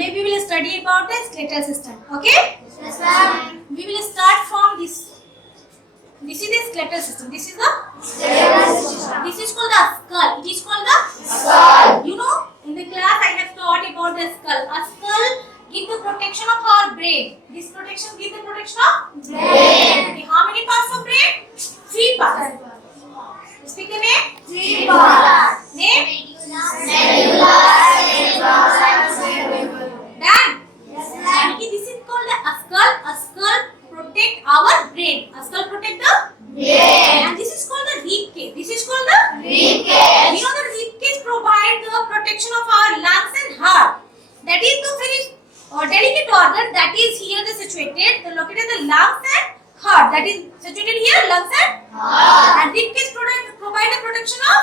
Today we will study about the skeletal system. Okay? Yes, ma'am. We will start from this. This is the skeletal system. This is the Skeletal system. This is called the skull. It is called the Skull. You know, in the class I have taught about the skull. A skull gives the protection of our brain. This protection gives the protection of Brain. Okay, how many parts of brain? 3 parts. Speak the name. 3 parts. Name. Medulla, cerebellum. Done. Yes, ma'am. This is called a skull. A skull protect our brain. A skull protect the Brain. And this is called the rib cage. This is called the Rib cage. You know the rib cage provide the protection of our lungs and heart. That is the very delicate organ that is here situated. The located the lungs and heart. That is situated here lungs and Heart. And rib cage provide the protection of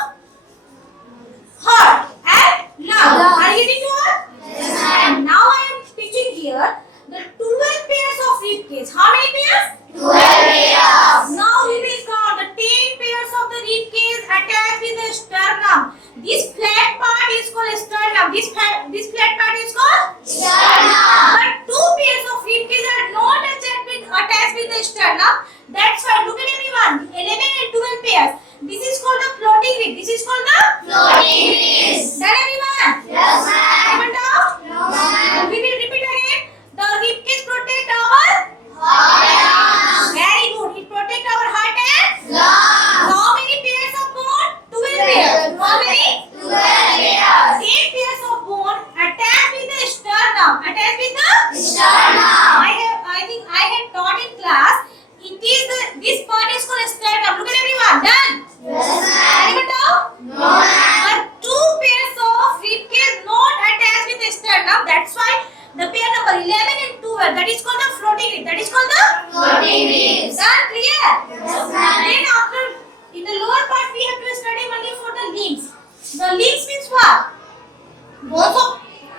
heart and lungs. Lungs. Are you getting to all? Yes, ma'am. Now I am teaching here the 12 pairs of rib cage. How many pairs? 12 pairs. Now we will count the 10 pairs of the rib cage attached with the sternum. This flat part is called sternum. This flat part is called Sternum. But 2 pairs of rib cage are not attached with the sternum. That's why look at everyone. 11 and 12 pairs. This is called the floating rib. This is called the Floating ribs. Done everyone? Yes, ma'am. Anyone doubt? No, ma'am. We will repeat again. The rib cage protect our Heart. Very good. It protect our heart and Lungs. how many pairs of bone? 12 pairs. How many? 12 pairs. 8 pairs of bone attached with the sternum. Attached with the Sternum. I think I had taught in class. It is this part is called sternum. Look at everyone. Done. Yes, ma'am. Anyone doubt? No, ma'am. But 2 pairs of rib cage not attached with the sternum. That's why the pair number 11 and 12. That is called the floating rib. That is called the Floating ribs. Done. Clear? Yes, ma'am. Then after in the lower part we have to study only for the limbs. The limbs means what? Both of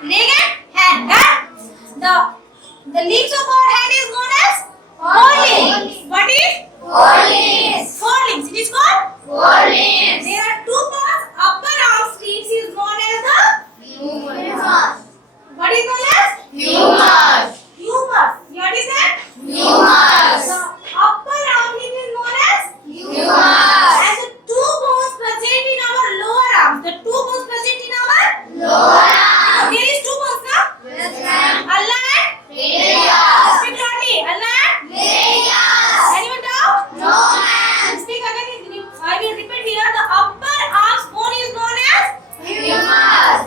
leg and hand. The limbs of our hand is known as forelimbs. What is? Forelimbs. Forelimbs. It is called. Forelimbs. There are 2 parts. Upper arm limbs is known as the. Humerus. What is known as? Humerus. Humerus. What is that? Humerus. The upper arm limb is known as. Humerus. And the 2 bones present in our lower arms. The 2 bones present in our. Lower arm. There is 2 bones now. Yes, ma'am. Allah and. Radius. Speak loudly. Allah and. Radius. Anyone doubt? No, ma'am. Speak again. I will repeat here. The upper arm bone is known as. Humerus.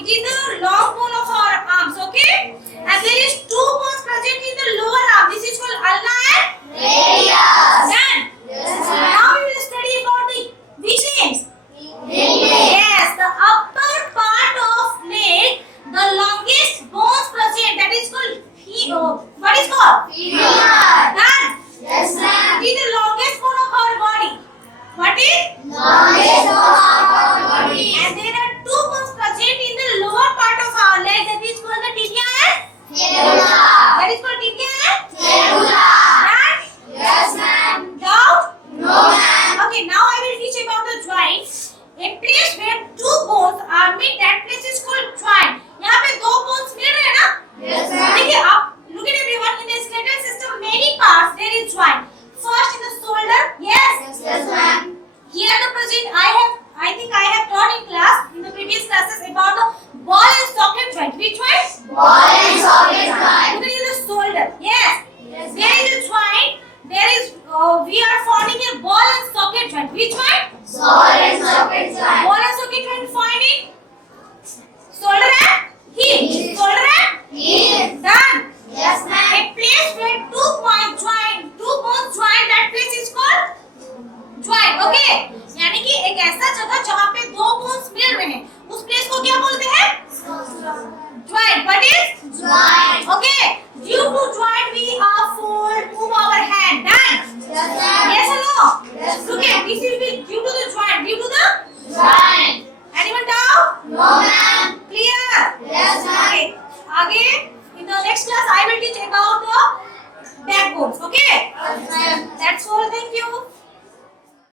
It is the long bone of our arms. Okay. And there is 2 bones present in the lower arm. This is called Allah and. Radius. Done. Yes, Now we will study about the which limbs. ma'am. Yes, the upper part of leg, the longest bones present. That is called. What is called? Femur. Done. Yes, ma'am. It is the longest bone of our body. What is? Longest bone of our body. And there are 2 bones present in the lower part of our leg. That is called the tibia and. Fibula. That is called tibia and. Fibula. Done. Yes, ma'am. Doubt? No, ma'am. Okay, now I will teach about the joint. A place where 2 bones are met, that place is called joint. यहाँ पे 2 bones मिल रहे हैं ना? Yes, ma'am. देखिए आप look at everyone in the skeletal system. Many parts there is joint. First in the shoulder, yes. Yes, ma'am. Here the present I think I have taught in class in the previous classes about the ball and socket joint. Which joint? Ball and socket joint. Look at the shoulder. Yes. Yes, There is a joint. There is we are finding a ball and socket joint. Which joint? Ball and socket joint. Ball and socket joint finding shoulder and hip. Shoulder and Hip. done. Yes, A ma'am. place where 2 bones join, that place is called joint. Okay. यानी कि एक ऐसा जगह जहाँ पे 2 bones मिल रहे हैं, उस place को क्या बोलते हैं? Joint. What is? Joint. Okay. Due to joint we are move our hand. Done. Yes, ma'am. Yes or no? Yes, Look at this will be due to the joint. Due to the. Joint. Anyone doubt? No, ma'am. Clear? Yes, ma'am. Okay. Again, in the next class, I will teach about the